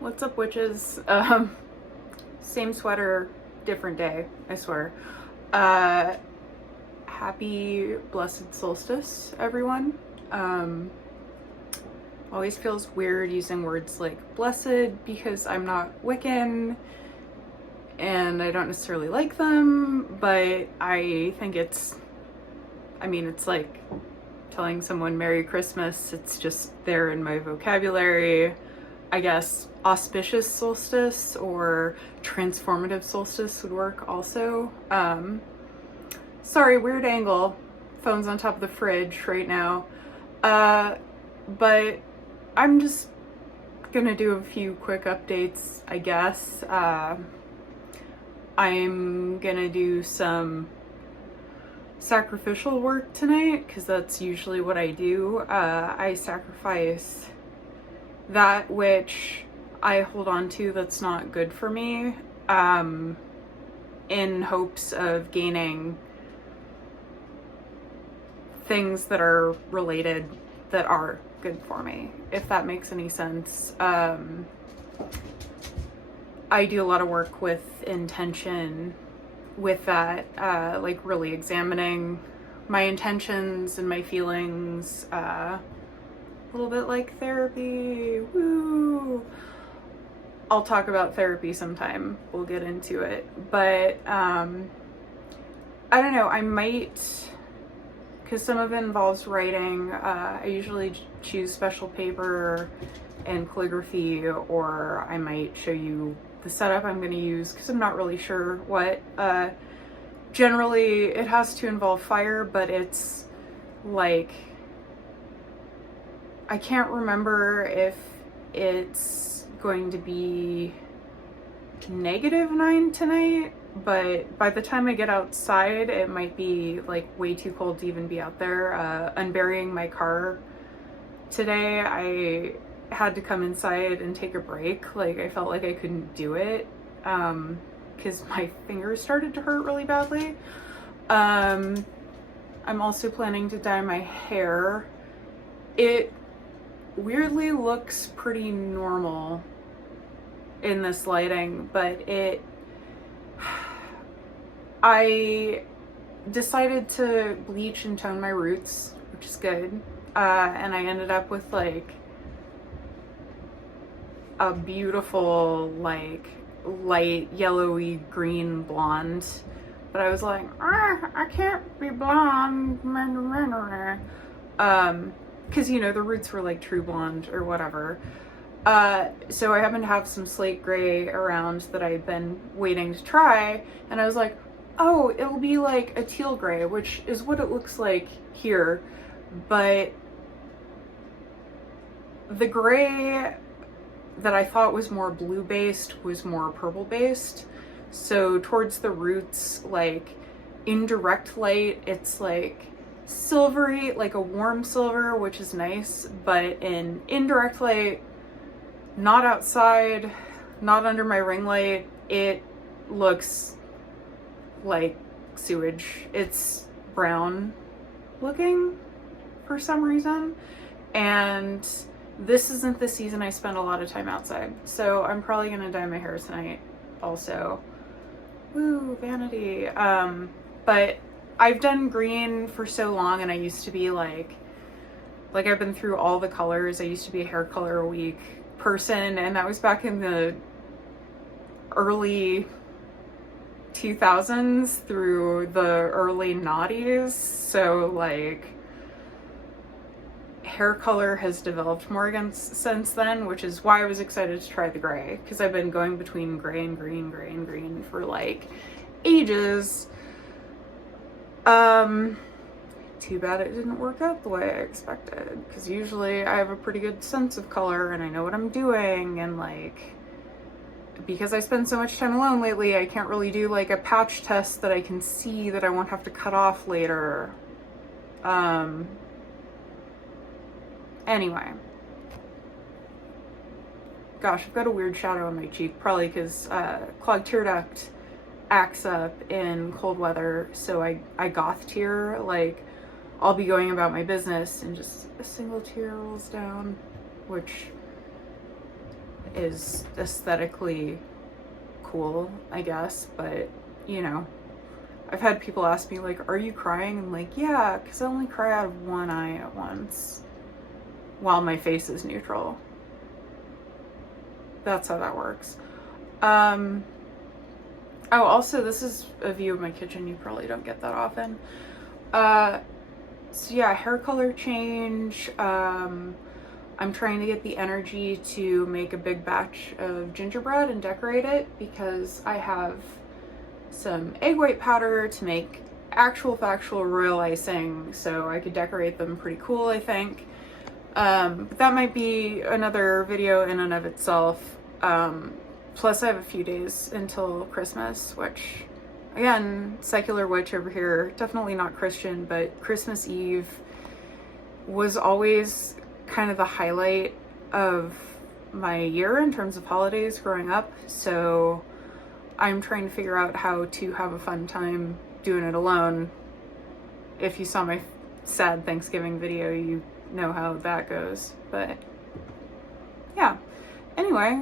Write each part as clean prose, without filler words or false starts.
What's up, witches? Same sweater, different day, I swear. Happy blessed solstice, everyone. Always feels weird using words like blessed because I'm not Wiccan and I don't necessarily like them, but I think it's like telling someone Merry Christmas. It's just there in my vocabulary. I guess auspicious solstice or transformative solstice would work also. Sorry, weird angle. Phone's on top of the fridge right now. But I'm just gonna do a few quick updates, I guess. I'm gonna do some sacrificial work tonight because that's usually what I do. I sacrifice that which I hold on to that's not good for me, in hopes of gaining things that are related that are good for me, if that makes any sense. I do a lot of work with intention with that, like really examining my intentions and my feelings, a little bit like therapy. Woo! I'll talk about therapy sometime. We'll get into it. But I don't know, I might, because some of it involves writing. I usually choose special paper and calligraphy, or I might show you the setup I'm going to use because I'm not really sure what. Generally, it has to involve fire, but it's like, I can't remember if it's going to be -9 tonight, but by the time I get outside, it might be like way too cold to even be out there. Unburying my car today, I had to come inside and take a break. Like, I felt like I couldn't do it because my fingers started to hurt really badly. I'm also planning to dye my hair. It weirdly looks pretty normal in this lighting, but I decided to bleach and tone my roots, which is good, and I ended up with like a beautiful like light yellowy green blonde, but I was like, I can't be blonde, because you know the roots were like true blonde or whatever. So I happen to have some slate gray around that I've been waiting to try, and I was like, oh, it'll be like a teal gray, which is what it looks like here, but the gray that I thought was more blue based was more purple based. So towards the roots, like in direct light, it's like silvery, like a warm silver, which is nice, but in indirect light, not outside, not under my ring light, it looks like sewage. It's brown looking for some reason, and this isn't the season I spend a lot of time outside, so I'm probably gonna dye my hair tonight also. Woo, vanity. But I've done green for so long, and I used to be like I've been through all the colors. I used to be a hair color a week person, and that was back in the early 2000s through the early noughties. So like hair color has developed more since then, which is why I was excited to try the gray, because I've been going between gray and green, gray and green for like ages. Too bad it didn't work out the way I expected, because usually I have a pretty good sense of color and I know what I'm doing, and like, because I spend so much time alone lately, I can't really do like a patch test that I can see that I won't have to cut off later. Anyway. Gosh, I've got a weird shadow on my cheek, probably because clogged tear duct acts up in cold weather, so I goth tear. Like, I'll be going about my business and just a single tear rolls down, which is aesthetically cool, I guess, but you know, I've had people ask me like, are you crying? I'm like, yeah, because I only cry out of one eye at once while my face is neutral. That's how that works. Oh, also, this is a view of my kitchen. You probably don't get that often. So yeah, hair color change. I'm trying to get the energy to make a big batch of gingerbread and decorate it because I have some egg white powder to make actual factual royal icing, so I could decorate them pretty cool, I think. But that might be another video in and of itself. Plus I have a few days until Christmas, which, again, secular witch over here, definitely not Christian, but Christmas Eve was always kind of the highlight of my year in terms of holidays growing up, so I'm trying to figure out how to have a fun time doing it alone. If you saw my sad Thanksgiving video, you know how that goes, but yeah. Anyway,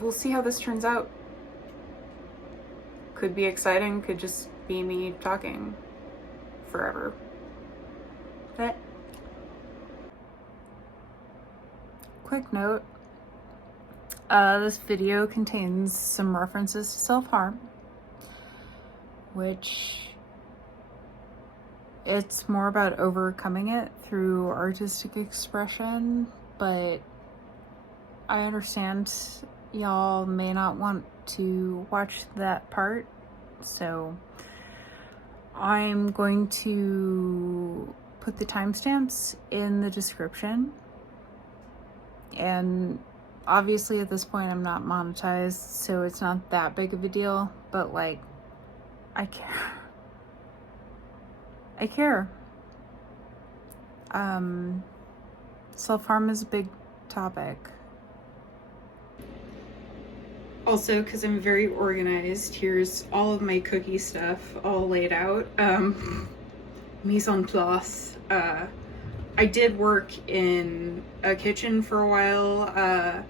we'll see how this turns out. Could be exciting, could just be me talking forever. But quick note, this video contains some references to self-harm, which it's more about overcoming it through artistic expression, but I understand y'all may not want to watch that part, so I'm going to put the timestamps in the description. And obviously at this point I'm not monetized, so it's not that big of a deal, but like, I care. I care. Self-harm is a big topic. Also, because I'm very organized, here's all of my cookie stuff all laid out. Mise en place. I did work in a kitchen for a while.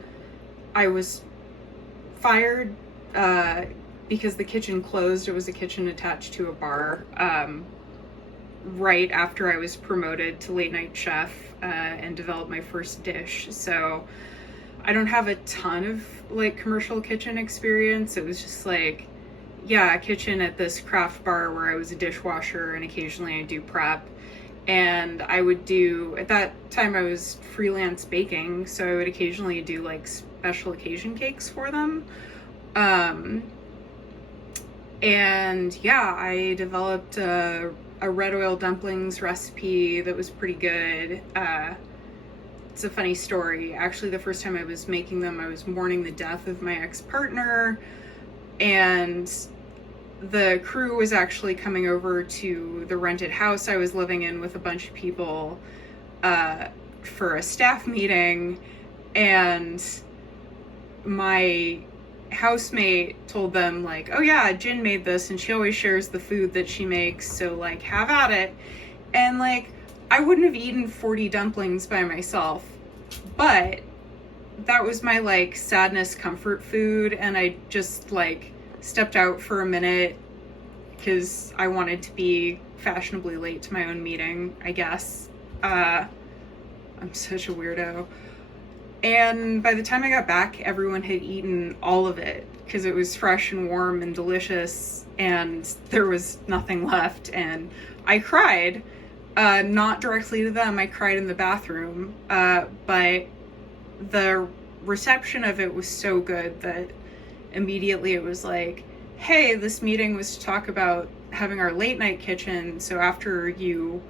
I was fired because the kitchen closed. It was a kitchen attached to a bar. Right after I was promoted to late night chef and developed my first dish. So I don't have a ton of like commercial kitchen experience. It was just like, yeah, a kitchen at this craft bar where I was a dishwasher and occasionally I do prep. And I would do, at that time I was freelance baking, so I would occasionally do like special occasion cakes for them. And yeah, I developed a red oil dumplings recipe that was pretty good. It's a funny story. Actually, the first time I was making them, I was mourning the death of my ex-partner, and the crew was actually coming over to the rented house I was living in with a bunch of people for a staff meeting, and my housemate told them like, oh yeah, Jin made this and she always shares the food that she makes, so like have at it. And like, I wouldn't have eaten 40 dumplings by myself, but that was my like sadness comfort food, and I just like stepped out for a minute because I wanted to be fashionably late to my own meeting, I guess. I'm such a weirdo. And by the time I got back, everyone had eaten all of it because it was fresh and warm and delicious, and there was nothing left. And I cried, not directly to them, I cried in the bathroom, but the reception of it was so good that immediately it was like, hey, this meeting was to talk about having our late night kitchen, so after you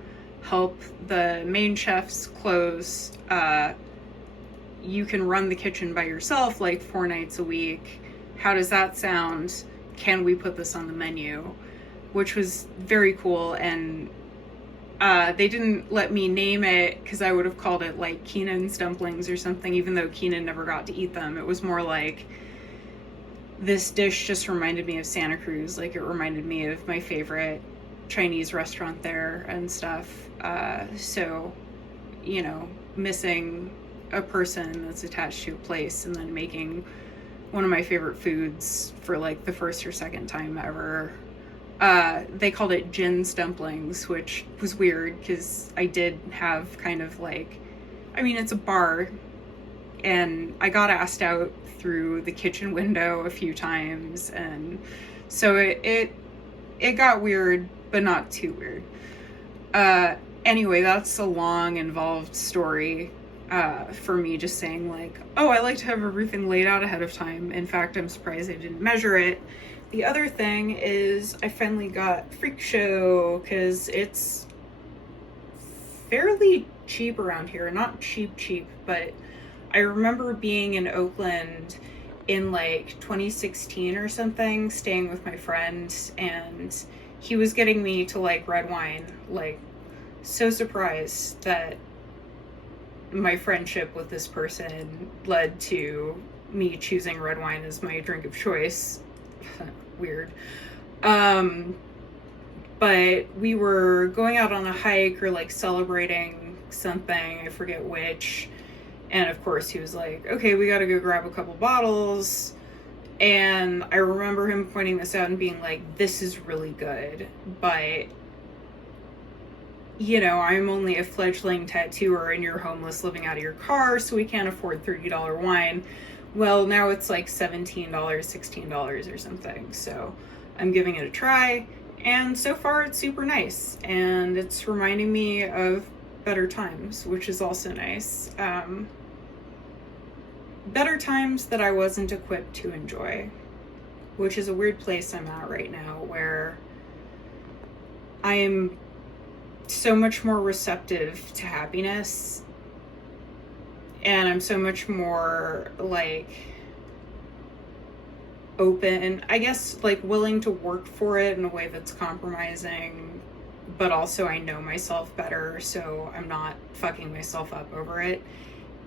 help the main chefs close, you can run the kitchen by yourself like 4 nights a week. How does that sound? Can we put this on the menu? Which was very cool, and they didn't let me name it because I would have called it like Keenan's dumplings or something, even though Keenan never got to eat them. It was more like, this dish just reminded me of Santa Cruz. Like, it reminded me of my favorite Chinese restaurant there and stuff. So, you know, missing a person that's attached to a place and then making one of my favorite foods for like the first or second time ever. They called it Jin's dumplings, which was weird because I did have kind of like, I mean, it's a bar, and I got asked out through the kitchen window a few times, and so it got weird, but not too weird. Anyway, that's a long, involved story for me just saying like, oh, I like to have everything laid out ahead of time. In fact, I'm surprised I didn't measure it. The other thing is I finally got Freak Show because it's fairly cheap around here. Not cheap, but I remember being in Oakland in like 2016 or something, staying with my friend, and he was getting me to like red wine. Like, so surprised that my friendship with this person led to me choosing red wine as my drink of choice. Weird. But we were going out on a hike or like celebrating something, I forget which. And of course he was like, okay, we gotta go grab a couple bottles. And I remember him pointing this out and being like, this is really good. But, you know, I'm only a fledgling tattooer and you're homeless living out of your car, so we can't afford $30 wine. Well, now it's like $17, $16 or something. So I'm giving it a try. And so far it's super nice. And it's reminding me of better times, which is also nice. Better times that I wasn't equipped to enjoy, which is a weird place I'm at right now, where I am so much more receptive to happiness, and I'm so much more like open, I guess, like willing to work for it in a way that's compromising, but also I know myself better, so I'm not fucking myself up over it.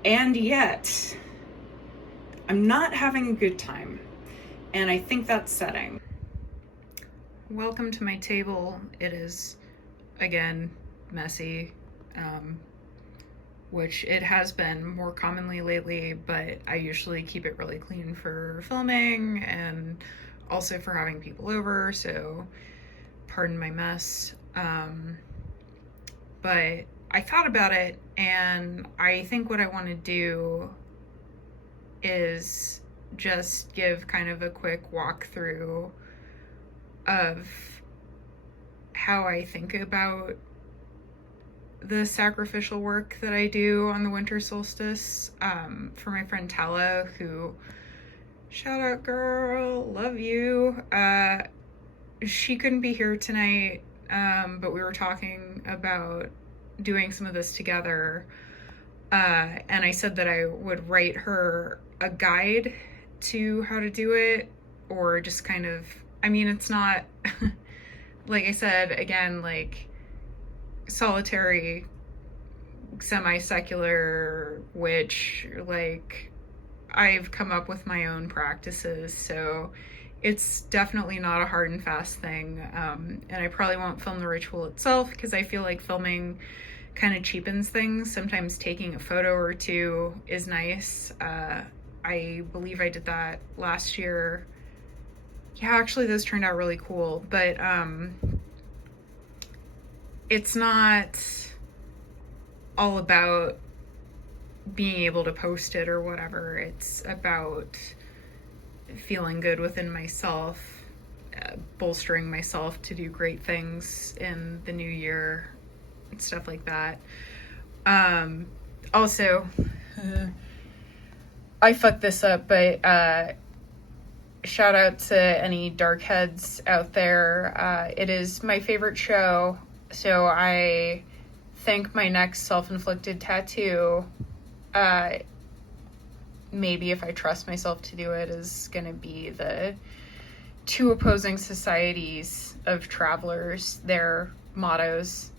And yet I'm not having a good time, and I think that's setting. Welcome to my table. It is, again, messy, which it has been more commonly lately, but I usually keep it really clean for filming and also for having people over, so pardon my mess. But I thought about it, and I think what I want to do is just give kind of a quick walkthrough of how I think about the sacrificial work that I do on the winter solstice. For my friend Tala, who, shout out girl, love you. She couldn't be here tonight, but we were talking about doing some of this together. And I said that I would write her a guide to how to do it, or just kind of, I mean, it's not, like I said, again, like solitary, semi-secular witch, like I've come up with my own practices, so it's definitely not a hard and fast thing. And I probably won't film the ritual itself because I feel like filming kind of cheapens things. Sometimes taking a photo or two is nice. I believe I did that last year. Yeah, actually those turned out really cool, but it's not all about being able to post it or whatever. It's about feeling good within myself, bolstering myself to do great things in the new year and stuff like that. Also, I fucked this up, but shout out to any dark heads out there. It is my favorite show, so I think my next self-inflicted tattoo, maybe if I trust myself to do it, is gonna be the two opposing societies of travelers, their mottos.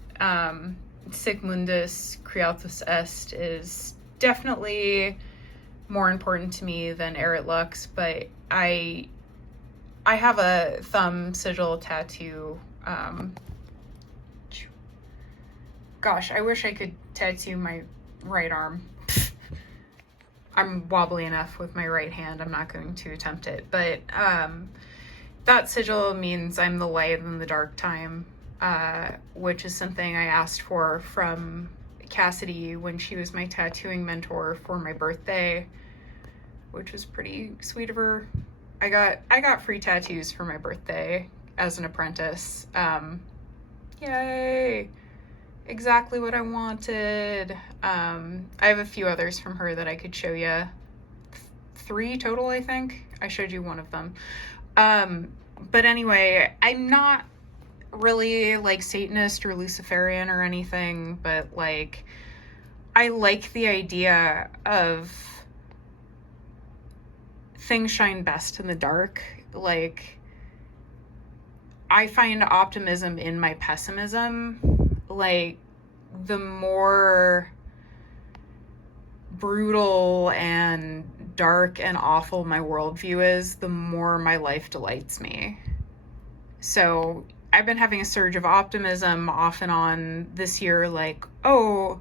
Sic mundus, creatus est is definitely more important to me than erit lux, but I have a thumb sigil tattoo. Gosh, I wish I could tattoo my right arm. I'm wobbly enough with my right hand, I'm not going to attempt it. But that sigil means I'm the light in the dark time, which is something I asked for from Cassidy when she was my tattooing mentor for my birthday, which was pretty sweet of her. I got free tattoos for my birthday as an apprentice. Yay! Exactly what I wanted. I have a few others from her that I could show you. 3 total, I think. I showed you one of them. But anyway, I'm not really like Satanist or Luciferian or anything, but like I like the idea of things shine best in the dark. Like, I find optimism in my pessimism. Like, the more brutal and dark and awful my worldview is, the more my life delights me. So I've been having a surge of optimism off and on this year, like, oh,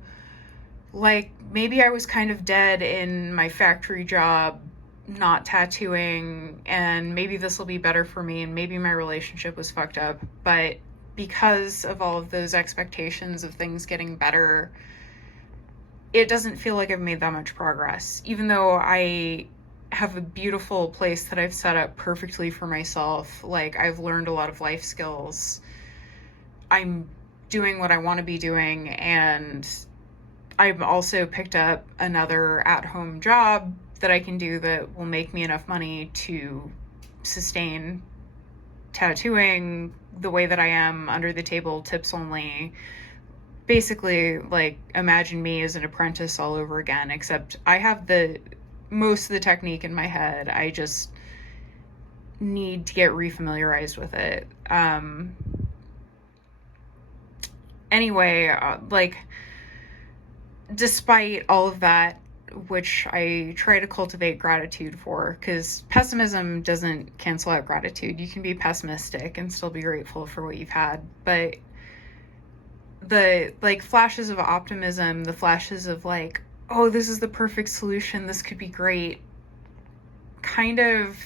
like maybe I was kind of dead in my factory job, not tattooing, and maybe this will be better for me, and maybe my relationship was fucked up, but because of all of those expectations of things getting better, it doesn't feel like I've made that much progress, even though I have a beautiful place that I've set up perfectly for myself. Like, I've learned a lot of life skills. I'm doing what I want to be doing, and I've also picked up another at-home job that I can do that will make me enough money to sustain tattooing the way that I am, under the table, tips only. Basically, like, imagine me as an apprentice all over again, except I have most of the technique in my head. I just need to get refamiliarized with it. Anyway, like, despite all of that, which I try to cultivate gratitude for, because pessimism doesn't cancel out gratitude. You can be pessimistic and still be grateful for what you've had, but the, like, flashes of optimism, the flashes of like, oh, this is the perfect solution, this could be great, kind of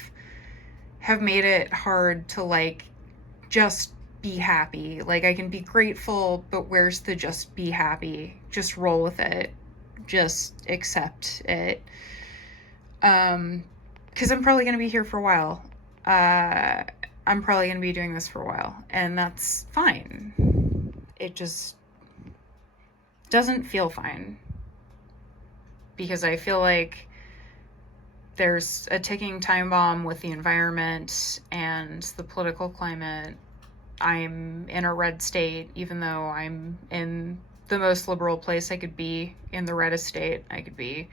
have made it hard to, like, just be happy. Like, I can be grateful, but where's the just be happy? Just roll with it. Just accept it. Because I'm probably going to be here for a while. I'm probably going to be doing this for a while, and that's fine. It just doesn't feel fine, because I feel like there's a ticking time bomb with the environment and the political climate. I'm in a red state, even though I'm in the most liberal place I could be, in the reddest state I could be.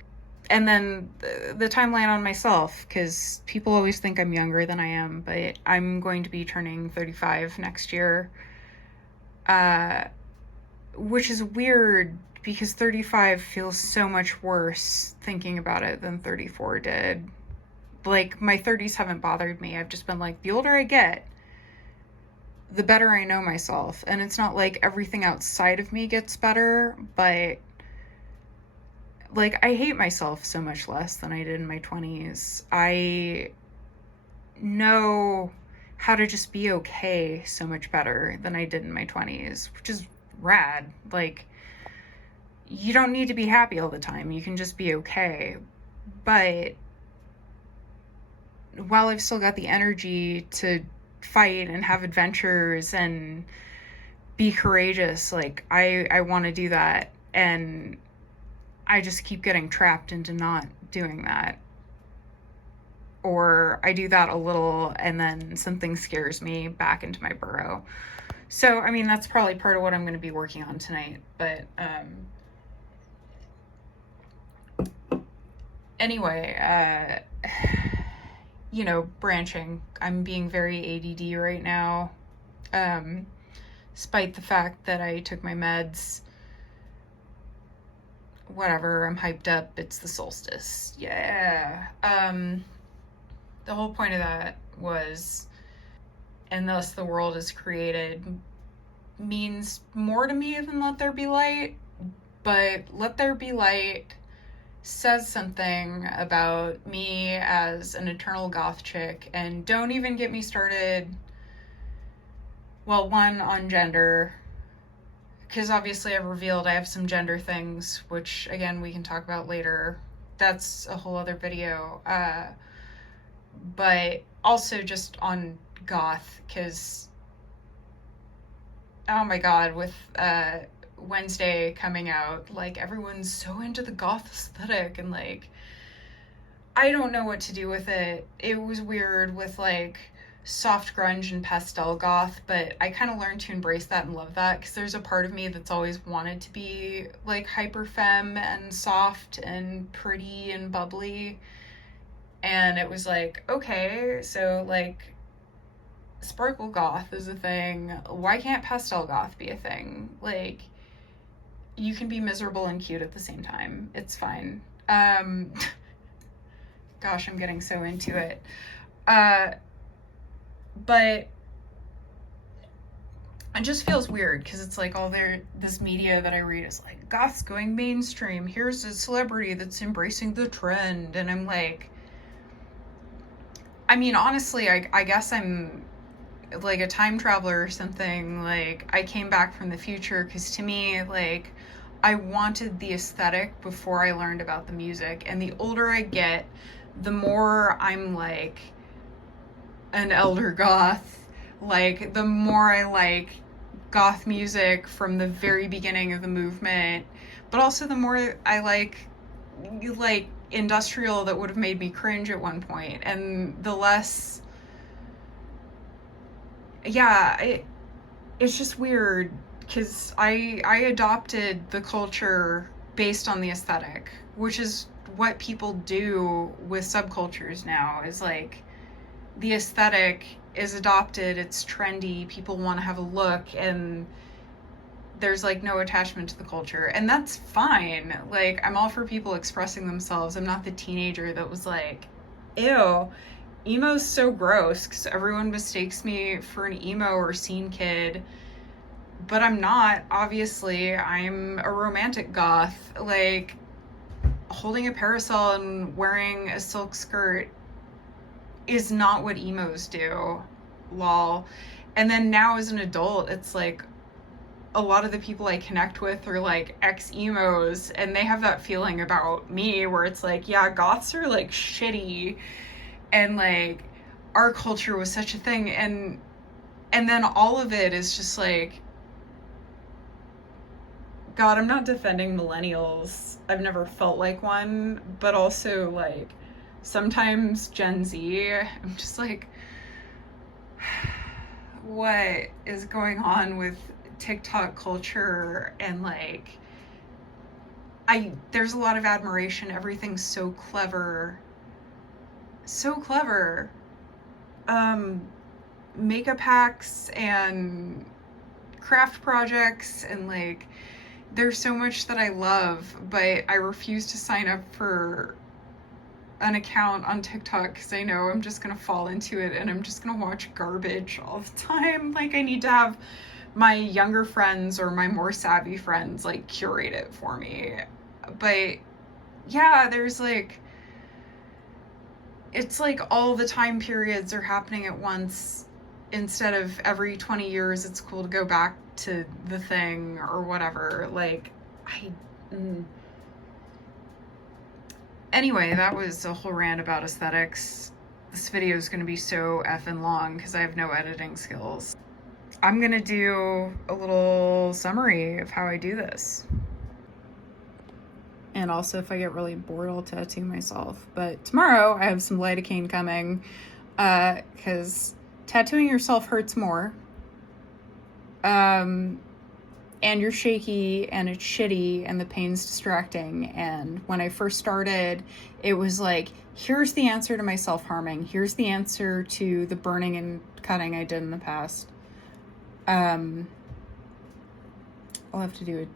And then the timeline on myself, because people always think I'm younger than I am, but I'm going to be turning 35 next year, which is weird, because 35 feels so much worse thinking about it than 34 did. Like, my 30s haven't bothered me. I've just been like, the older I get, the better I know myself. And it's not like everything outside of me gets better, but like, I hate myself so much less than I did in my 20s. I know how to just be okay so much better than I did in my 20s, which is rad. Like, you don't need to be happy all the time. You can just be okay. But while I've still got the energy to fight and have adventures and be courageous, like, I want to do that, and I just keep getting trapped into not doing that. Or I do that a little, and then something scares me back into my burrow. So, I mean, that's probably part of what I'm going to be working on tonight. But anyway, you know, branching. I'm being very ADD right now, despite the fact that I took my meds. Whatever, I'm hyped up. It's the solstice. Yeah. The whole point of that was, and thus the world is created, means more to me than let there be light. But let there be light says something about me as an eternal goth chick. And don't even get me started, well, one, on gender, because obviously I've revealed I have some gender things, which again we can talk about later. That's a whole other video. But also just on goth, because oh my god, with Wednesday coming out, like, everyone's so into the goth aesthetic, and like, I don't know what to do with it. It was weird with like soft grunge and pastel goth, but I kind of learned to embrace that and love that, because there's a part of me that's always wanted to be like hyper femme and soft and pretty and bubbly. And it was like, okay, so like sparkle goth is a thing. Why can't pastel goth be a thing? Like, you can be miserable and cute at the same time. It's fine. Gosh, I'm getting so into it. But it just feels weird, because it's like this media that I read is like, goth's going mainstream. Here's a celebrity that's embracing the trend. And I'm like, I mean, honestly, I guess I'm like a time traveler or something. Like, I came back from the future, because to me, like, I wanted the aesthetic before I learned about the music. And the older I get, the more I'm like an elder goth. Like, the more I like goth music from the very beginning of the movement, but also the more I like industrial that would have made me cringe at one point, and the less, yeah, it's just weird, because I adopted the culture based on the aesthetic, which is what people do with subcultures now, is like, the aesthetic is adopted, it's trendy, people want to have a look, and there's like no attachment to the culture, and that's fine. Like, I'm all for people expressing themselves. I'm not the teenager that was like, ew, emo's so gross, because everyone mistakes me for an emo or scene kid, but I'm not. Obviously, I'm a romantic goth. Like, holding a parasol and wearing a silk skirt is not what emos do, lol. And then now as an adult, it's like, a lot of the people I connect with are like ex-emos, and they have that feeling about me where it's like, yeah, goths are like shitty, and like, our culture was such a thing, and then all of it is just like, God, I'm not defending millennials. I've never felt like one, but also like, sometimes Gen Z, I'm just like, what is going on with TikTok culture? And like, there's a lot of admiration. Everything's so clever. Makeup hacks and craft projects, and like, there's so much that I love, but I refuse to sign up for an account on TikTok, because I know I'm just gonna fall into it, and I'm just gonna watch garbage all the time. Like, I need to have my younger friends or my more savvy friends like curate it for me. But yeah, there's like, it's like all the time periods are happening at once, instead of every 20 years it's cool to go back to the thing or whatever. Like, anyway, that was a whole rant about aesthetics. This video is going to be so effing long because I have no editing skills. I'm going to do a little summary of how I do this. And also, if I get really bored, I'll tattoo myself. But tomorrow I have some lidocaine coming, because tattooing yourself hurts more. And you're shaky, and it's shitty, and the pain's distracting. And when I first started, it was like, here's the answer to my self-harming. Here's the answer to the burning and cutting I did in the past. I'll have to do a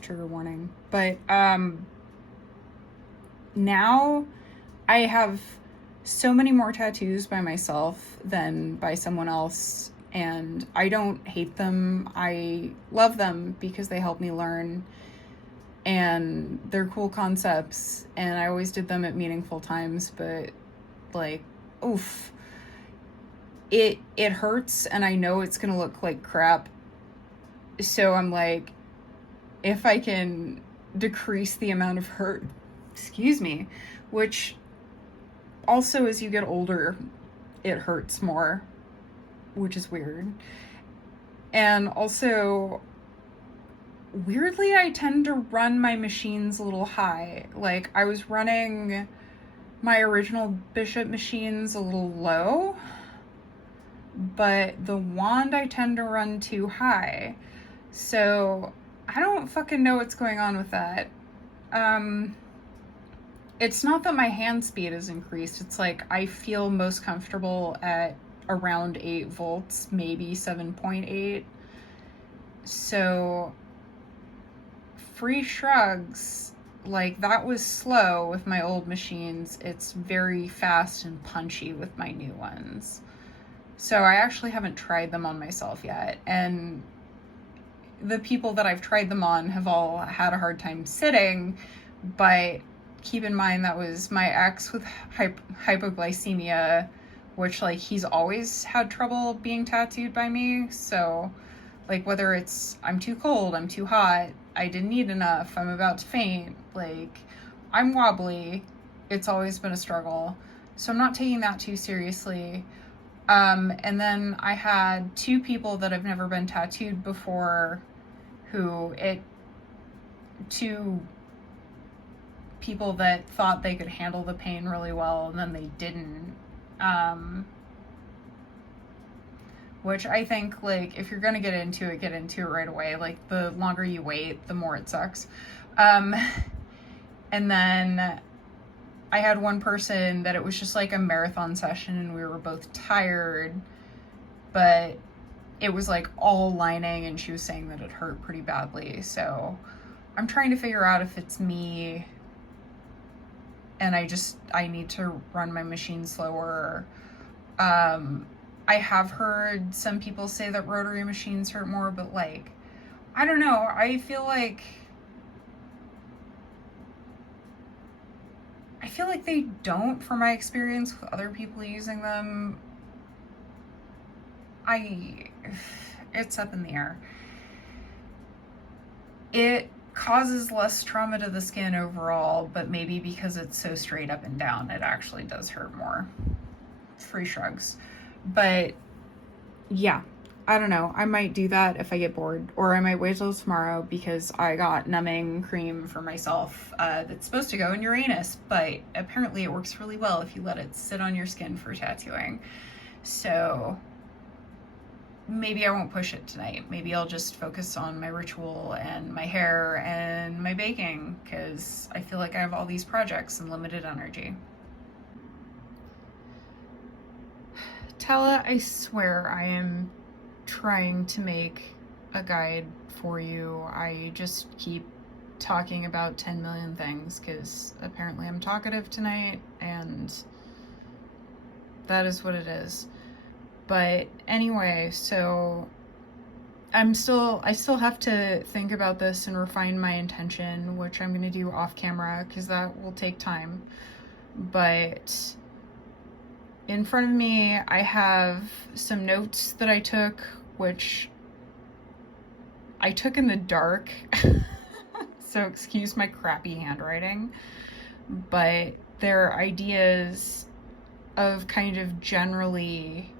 trigger warning. But now I have so many more tattoos by myself than by someone else, and I don't hate them. I love them because they help me learn. and they're cool concepts, and I always did them at meaningful times, but like, oof, it hurts, and I know it's gonna look like crap, so I'm like, if I can decrease the amount of hurt, excuse me, which also as you get older it hurts more, which is weird. And also, weirdly, I tend to run my machines a little high. Like, I was running my original bishop machines a little low, but the wand I tend to run too high. So I don't fucking know what's going on with that. It's not that my hand speed is increased. It's like I feel most comfortable at around 8 volts, maybe 7.8. So free shrugs, like, that was slow with my old machines. It's very fast and punchy with my new ones. So I actually haven't tried them on myself yet. And the people that I've tried them on have all had a hard time sitting, but keep in mind that was my ex with hypoglycemia, which, like, he's always had trouble being tattooed by me. So, like, whether it's I'm too cold, I'm too hot, I didn't eat enough, I'm about to faint, like, I'm wobbly, it's always been a struggle. So I'm not taking that too seriously. And then I had 2 people that have never been tattooed before two people that thought they could handle the pain really well, and then they didn't. Which I think, like, if you're gonna get into it right away. Like, the longer you wait, the more it sucks. And then I had one person that it was just like a marathon session, and we were both tired, but it was like all lining, and she was saying that it hurt pretty badly. So I'm trying to figure out if it's me and I need to run my machine slower. I have heard some people say that rotary machines hurt more, but, like, I don't know. I feel like they don't, from my experience with other people using them. It's up in the air. It causes less trauma to the skin overall, but maybe because it's so straight up and down, it actually does hurt more. Free shrugs. But yeah, I don't know. I might do that if I get bored, or I might wait till tomorrow because I got numbing cream for myself that's supposed to go in Uranus, but apparently it works really well if you let it sit on your skin for tattooing. So maybe I won't push it tonight. Maybe I'll just focus on my ritual and my hair and my baking, because I feel like I have all these projects and limited energy. Tella, I swear I am trying to make a guide for you. I just keep talking about 10 million things because apparently I'm talkative tonight, and that is what it is. But anyway, so I still have to think about this and refine my intention, which I'm going to do off camera because that will take time. But in front of me, I have some notes that I took, which I took in the dark. So excuse my crappy handwriting, but they're ideas of kind of generally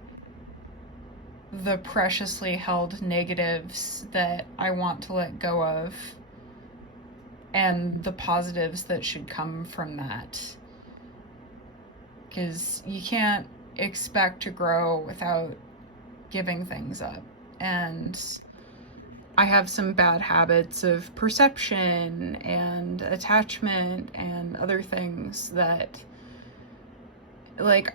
the preciously held negatives that I want to let go of, and the positives that should come from that. Because you can't expect to grow without giving things up. And I have some bad habits of perception and attachment and other things that, like,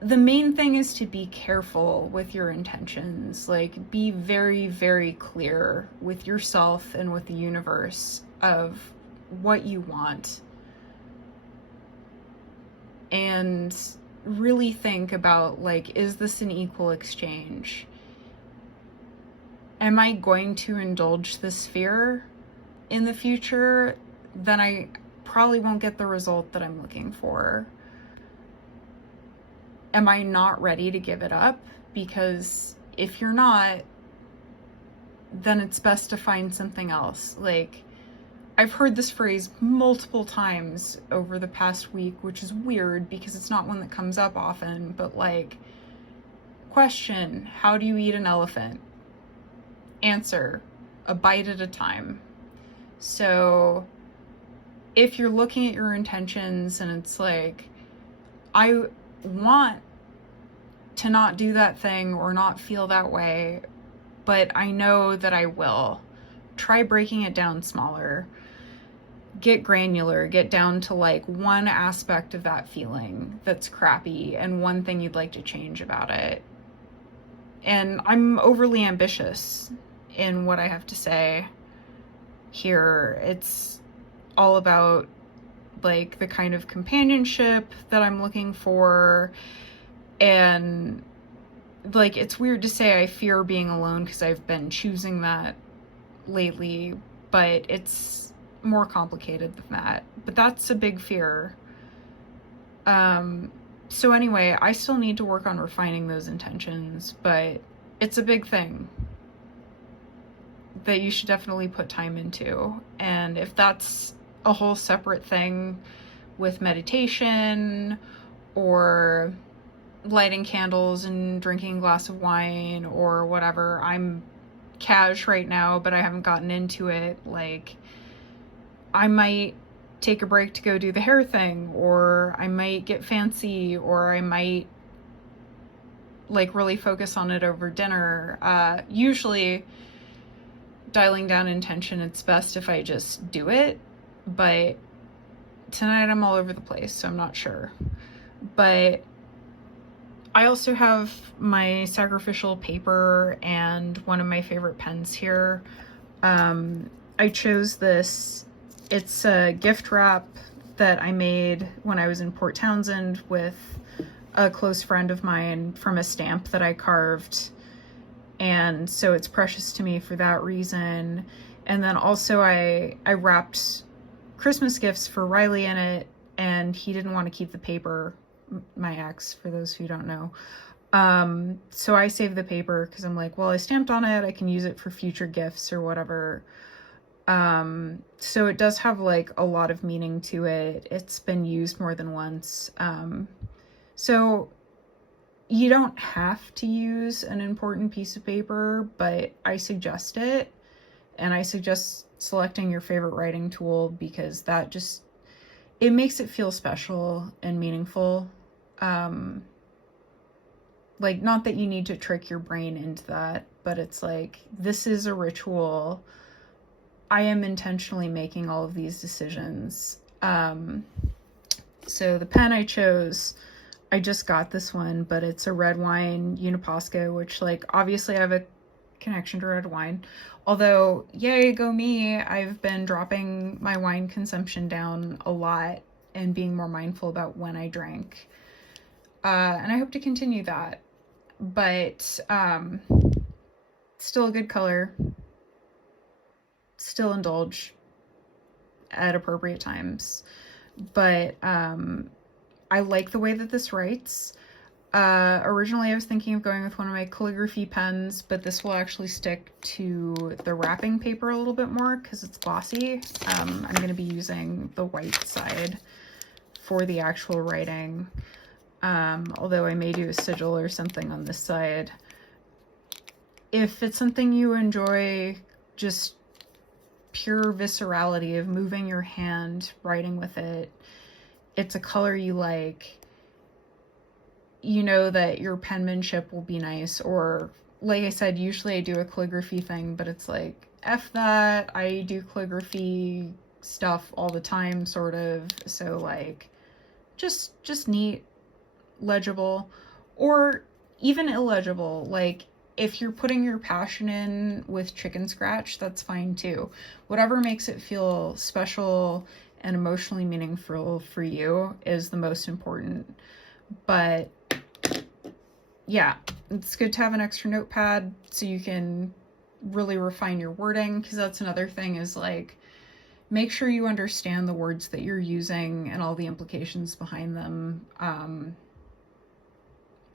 the main thing is to be careful with your intentions. Like, be very, very clear with yourself and with the universe of what you want. And really think about, like, is this an equal exchange? Am I going to indulge this fear in the future, then I probably won't get the result that I'm looking for. Am I not ready to give it up? Because if you're not, then it's best to find something else. Like, I've heard this phrase multiple times over the past week, which is weird because it's not one that comes up often, but like, question, how do you eat an elephant? Answer, a bite at a time. So if you're looking at your intentions and it's like, I want to not do that thing or not feel that way, but I know that I will, try breaking it down smaller. Get granular, get down to like one aspect of that feeling that's crappy and one thing you'd like to change about it. And I'm overly ambitious in what I have to say here. It's all about like the kind of companionship that I'm looking for. And like, it's weird to say I fear being alone because I've been choosing that lately, but it's more complicated than that. But that's a big fear. So anyway, I still need to work on refining those intentions, but it's a big thing that you should definitely put time into. And if that's a whole separate thing with meditation or lighting candles and drinking a glass of wine or whatever, I'm cash right now, but I haven't gotten into it. Like, I might take a break to go do the hair thing, or I might get fancy, or I might like really focus on it over dinner. Usually dialing down intention, it's best if I just do it, but tonight I'm all over the place, so I'm not sure. But I also have my sacrificial paper and one of my favorite pens here. I chose this. It's a gift wrap that I made when I was in Port Townsend with a close friend of mine from a stamp that I carved. And so it's precious to me for that reason. And then also I wrapped Christmas gifts for Riley in it, and he didn't want to keep the paper, my ex, for those who don't know. So I saved the paper because I'm like, well, I stamped on it, I can use it for future gifts or whatever. So it does have like a lot of meaning to it. It's been used more than once. So you don't have to use an important piece of paper, but I suggest it. And I suggest selecting your favorite writing tool because that just, it makes it feel special and meaningful. Like, not that you need to trick your brain into that, but it's like, this is a ritual. I am intentionally making all of these decisions. So the pen I chose, I just got this one, but it's a red wine Uniposca, which, like, obviously I have a connection to red wine. Although, yay, go me, I've been dropping my wine consumption down a lot and being more mindful about when I drink. And I hope to continue that. But still a good color. Still indulge at appropriate times. But I like the way that this writes. Originally I was thinking of going with one of my calligraphy pens, but this will actually stick to the wrapping paper a little bit more because it's glossy. I'm going to be using the white side for the actual writing. Although I may do a sigil or something on this side. If it's something you enjoy, just pure viscerality of moving your hand, writing with it, it's a color you like, you know that your penmanship will be nice. Or, like I said, usually I do a calligraphy thing, but it's like, F that, I do calligraphy stuff all the time, sort of. So, like, just neat, legible, or even illegible. Like, if you're putting your passion in with chicken scratch, that's fine too. Whatever makes it feel special and emotionally meaningful for you is the most important. But yeah, it's good to have an extra notepad so you can really refine your wording, because that's another thing is, like, make sure you understand the words that you're using and all the implications behind them.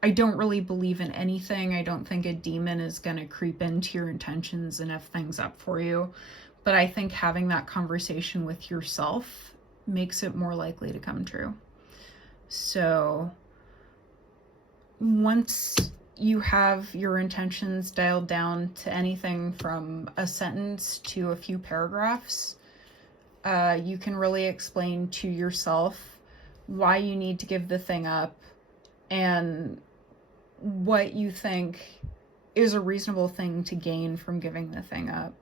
I don't really believe in anything. I don't think a demon is going to creep into your intentions and F things up for you. But I think having that conversation with yourself makes it more likely to come true. So once you have your intentions dialed down to anything from a sentence to a few paragraphs, you can really explain to yourself why you need to give the thing up and what you think is a reasonable thing to gain from giving the thing up.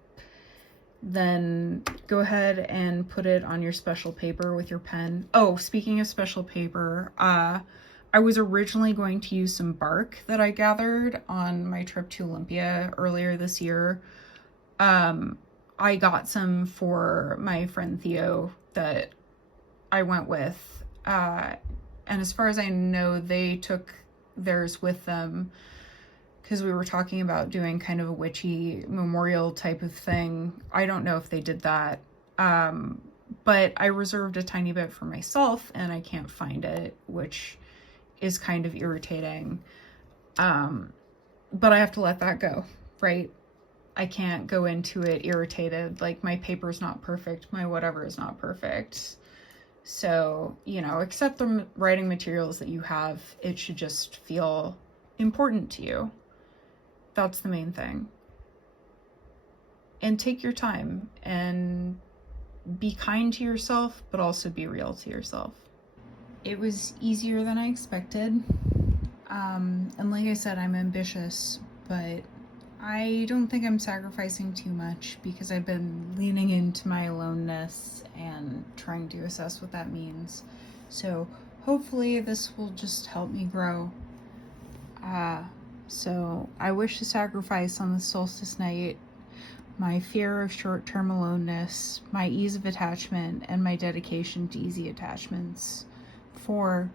Then go ahead and put it on your special paper with your pen. Oh, speaking of special paper, I was originally going to use some bark that I gathered on my trip to Olympia earlier this year. I got some for my friend Theo that I went with. And as far as I know, they took theirs with them because we were talking about doing kind of a witchy memorial type of thing. I don't know if they did that. But I reserved a tiny bit for myself and I can't find it, which is kind of irritating. But I have to let that go, right? I can't go into it irritated. Like, my paper's not perfect. My whatever is not perfect. So, you know, accept the writing materials that you have. It should just feel important to you. That's the main thing. And take your time and be kind to yourself, but also be real to yourself. It was easier than I expected. And like I said, I'm ambitious, but I don't think I'm sacrificing too much because I've been leaning into my aloneness and trying to assess what that means. So hopefully this will just help me grow. So I wish to sacrifice on the solstice night my fear of short-term aloneness, my ease of attachment, and my dedication to easy attachments for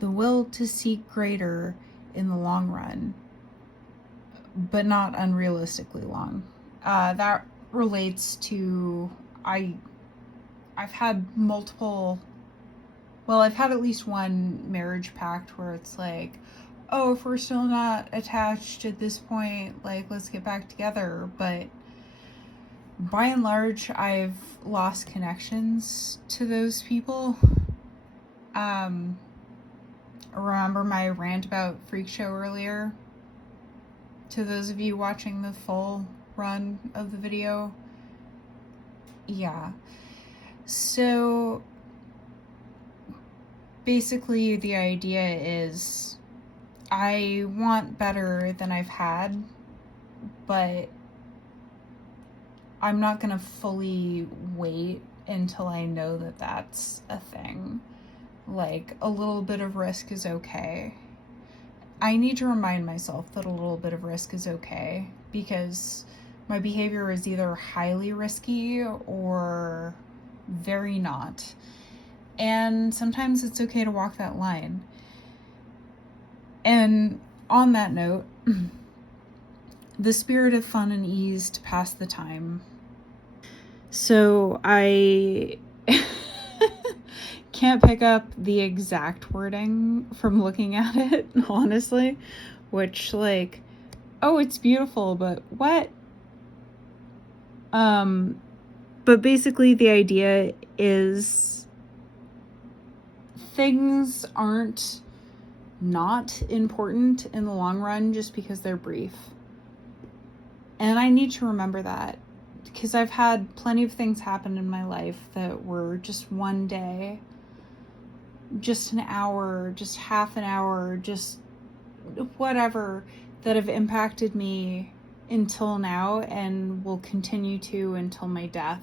the will to seek greater in the long run, but not unrealistically long. That relates to, I've had I've had at least one marriage pact where it's like, oh, if we're still not attached at this point, like, let's get back together. But by and large, I've lost connections to those people. Remember my rant about Freak Show earlier? To those of you watching the full run of the video. Yeah. So basically the idea is I want better than I've had, but I'm not gonna fully wait until I know that that's a thing. Like, a little bit of risk is okay. I need to remind myself that a little bit of risk is okay because my behavior is either highly risky or very not. And sometimes it's okay to walk that line. And on that note, the spirit of fun and ease to pass the time. So I can't pick up the exact wording from looking at it, honestly, which, like, oh, it's beautiful, but what? But basically the idea is things aren't not important in the long run just because they're brief. And I need to remember that because I've had plenty of things happen in my life that were just one day, just an hour, just half an hour, just whatever, that have impacted me until now and will continue to until my death.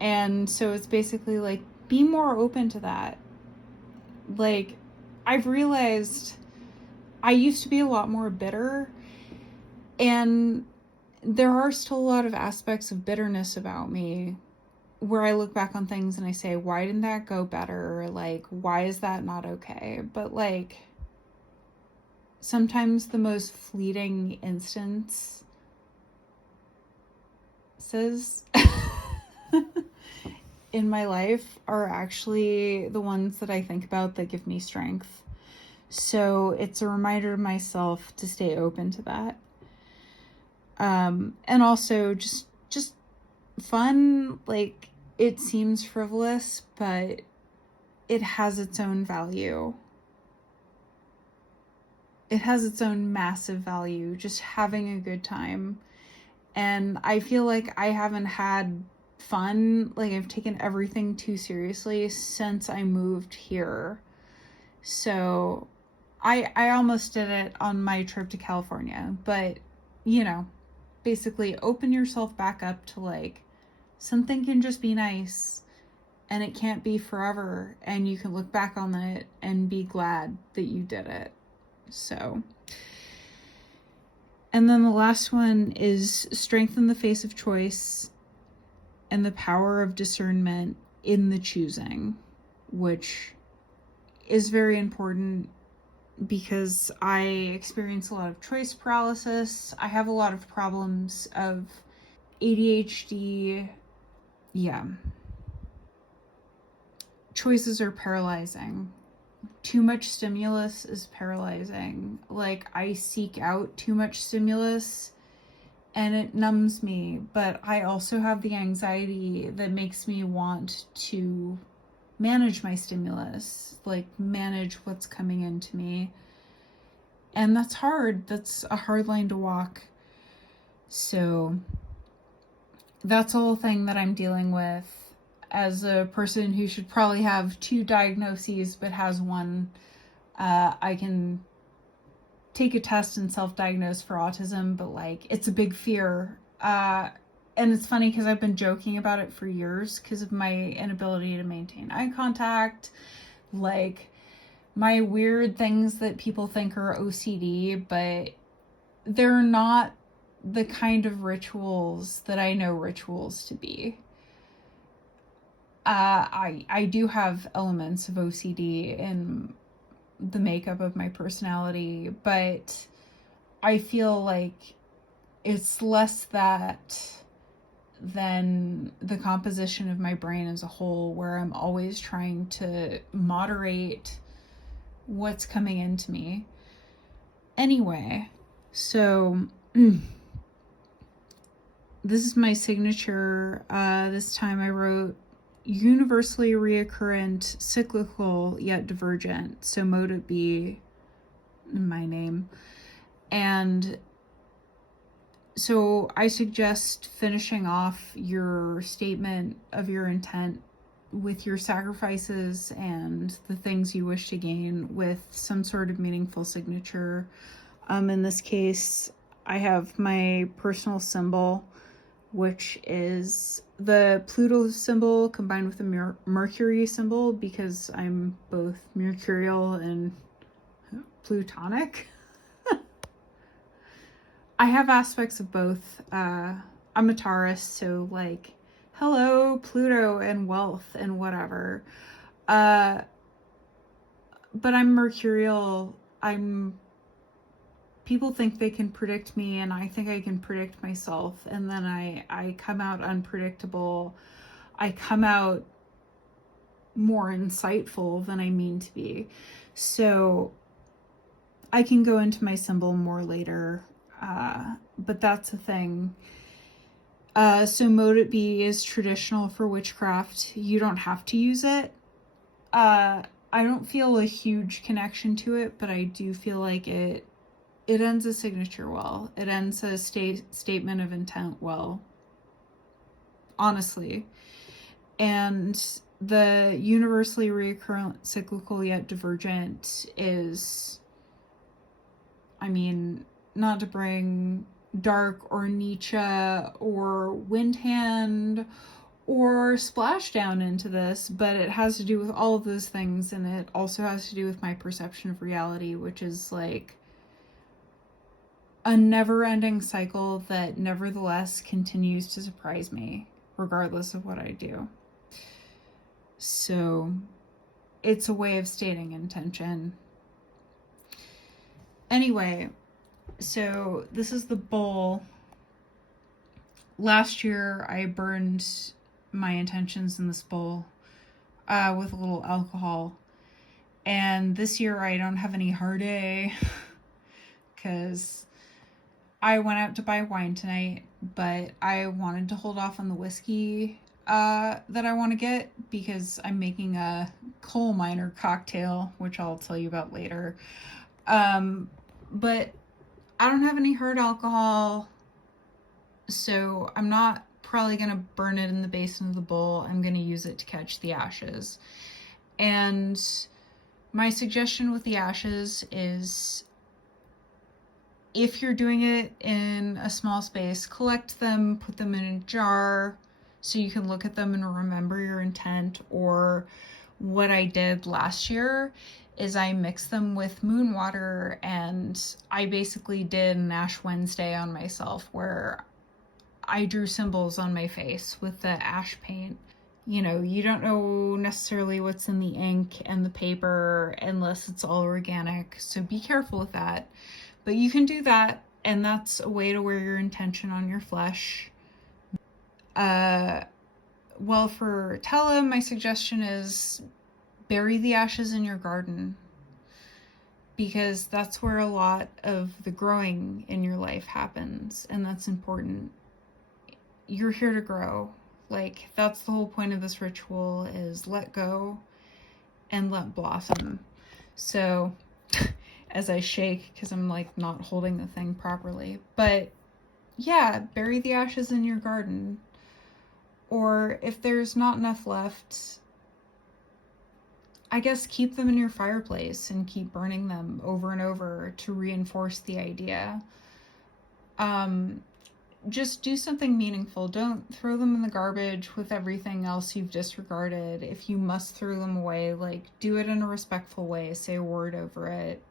And so it's basically like, be more open to that. Like, I've realized I used to be a lot more bitter, and there are still a lot of aspects of bitterness about me where I look back on things and I say, why didn't that go better? Like, why is that not okay? But, like, sometimes the most fleeting instances in my life are actually the ones that I think about that give me strength. So it's a reminder to myself to stay open to that. And also just fun. Like, it seems frivolous, but it has its own value. It has its own massive value, just having a good time. And I feel like I haven't had fun, like I've taken everything too seriously since I moved here. So I almost did it on my trip to California, but you know, basically open yourself back up to like something can just be nice and it can't be forever, and you can look back on it and be glad that you did it. So, and then the last one is strength in the face of choice and the power of discernment in the choosing, which is very important because I experience a lot of choice paralysis. I have a lot of problems of ADHD. Yeah. Choices are paralyzing. Too much stimulus is paralyzing. Like, I seek out too much stimulus and it numbs me, but I also have the anxiety that makes me want to manage my stimulus, like manage what's coming into me. And that's hard. That's a hard line to walk. So that's a whole thing that I'm dealing with as a person who should probably have 2 diagnoses but has one. I can take a test and self-diagnose for autism, but like, it's a big fear. And it's funny because I've been joking about it for years because of my inability to maintain eye contact, like my weird things that people think are OCD, but they're not the kind of rituals that I know rituals to be. I do have elements of OCD in the makeup of my personality, but I feel like it's less that than the composition of my brain as a whole, where I'm always trying to moderate what's coming into me. Anyway, so this is my signature. This time I wrote universally reoccurrent, cyclical yet divergent. So mode it be in my name. And so I suggest finishing off your statement of your intent with your sacrifices and the things you wish to gain with some sort of meaningful signature. In this case, I have my personal symbol, which is the Pluto symbol combined with the Mercury symbol, because I'm both mercurial and plutonic. I have aspects of both. I'm a Taurus, so like, hello, Pluto and wealth and whatever. But I'm mercurial. People think they can predict me, and I think I can predict myself. And then I come out unpredictable. I come out more insightful than I mean to be. So I can go into my symbol more later. But that's the thing. So mode it be is traditional for witchcraft. You don't have to use it. I don't feel a huge connection to it, but I do feel like it ends a signature well. It ends a statement of intent well. Honestly. And the universally recurrent, cyclical yet divergent is, I mean, not to bring dark or Nietzsche or Windhand or Splashdown into this, but it has to do with all of those things, and it also has to do with my perception of reality, which is like a never-ending cycle that nevertheless continues to surprise me, regardless of what I do. So it's a way of stating intention. Anyway, so this is the bowl. Last year I burned my intentions in this bowl with a little alcohol. And this year I don't have any Hardy because I went out to buy wine tonight, but I wanted to hold off on the whiskey that I want to get because I'm making a coal miner cocktail, which I'll tell you about later. But I don't have any hard alcohol, so I'm not probably going to burn it in the basin of the bowl. I'm going to use it to catch the ashes. And my suggestion with the ashes is, if you're doing it in a small space, collect them, put them in a jar so you can look at them and remember your intent. Or what I did last year is I mixed them with moon water, and I basically did an Ash Wednesday on myself where I drew symbols on my face with the ash paint. You know, you don't know necessarily what's in the ink and the paper unless it's all organic, so be careful with that. But you can do that, and that's a way to wear your intention on your flesh. Well, for Tella, my suggestion is bury the ashes in your garden, because that's where a lot of the growing in your life happens, and that's important. You're here to grow. Like, that's the whole point of this ritual, is let go and let blossom. So as I shake because I'm like not holding the thing properly, but yeah, bury the ashes in your garden. Or if there's not enough left, I guess keep them in your fireplace and keep burning them over and over to reinforce the idea. Just do something meaningful. Don't throw them in the garbage with everything else you've disregarded. If you must throw them away, like, do it in a respectful way. Say a word over it.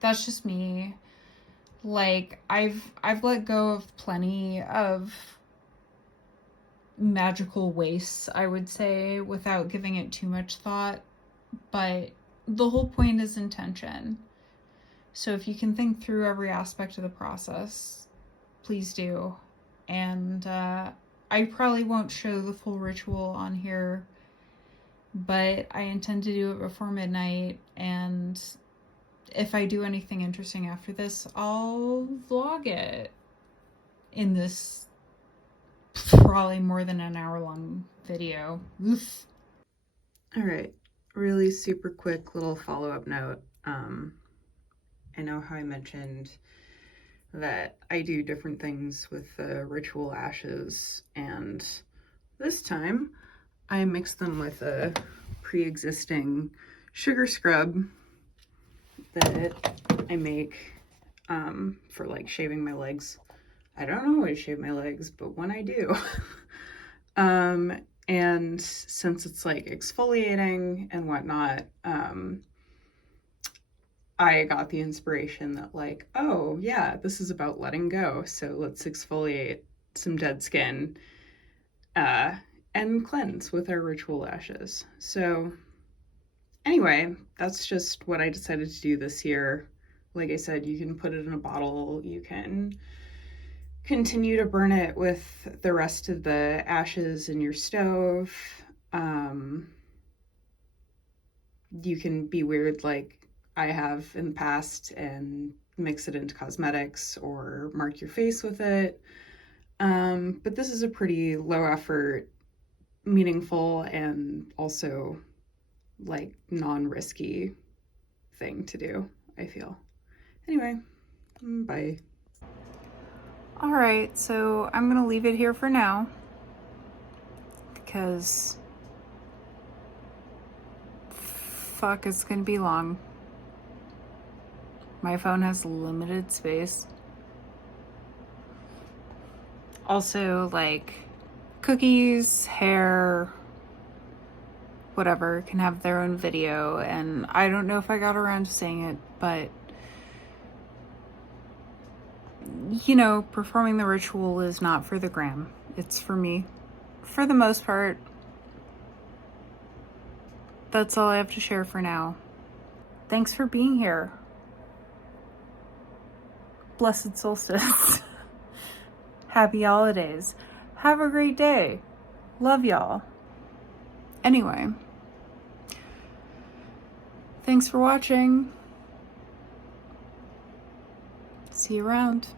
That's just me. Like, I've let go of plenty of magical wastes, I would say, without giving it too much thought. But the whole point is intention. So if you can think through every aspect of the process, please do. And I probably won't show the full ritual on here, but I intend to do it before midnight, and if I do anything interesting after this, I'll vlog it in this probably more than an hour long video. Oof. All right, really super quick little follow-up note. I know how I mentioned that I do different things with the ritual ashes, and this time I mixed them with a pre-existing sugar scrub that I make for like shaving my legs. I don't always shave my legs, but when I do. And since it's like exfoliating and whatnot, I got the inspiration that like, oh yeah, this is about letting go. So let's exfoliate some dead skin and cleanse with our ritual ashes. So anyway, that's just what I decided to do this year. Like I said, you can put it in a bottle. You can continue to burn it with the rest of the ashes in your stove. You can be weird like I have in the past and mix it into cosmetics or mark your face with it. But this is a pretty low effort, meaningful, and also like non-risky thing to do, I feel. Anyway, bye. All right, so I'm gonna leave it here for now because fuck, it's gonna be long. My phone has limited space. Also, like, cookies, hair, whatever, can have their own video, and I don't know if I got around to saying it, but you know, performing the ritual is not for the gram. It's for me, for the most part. That's all I have to share for now. Thanks for being here. Blessed Solstice. Happy holidays. Have a great day. Love y'all. Anyway, thanks for watching. See you around.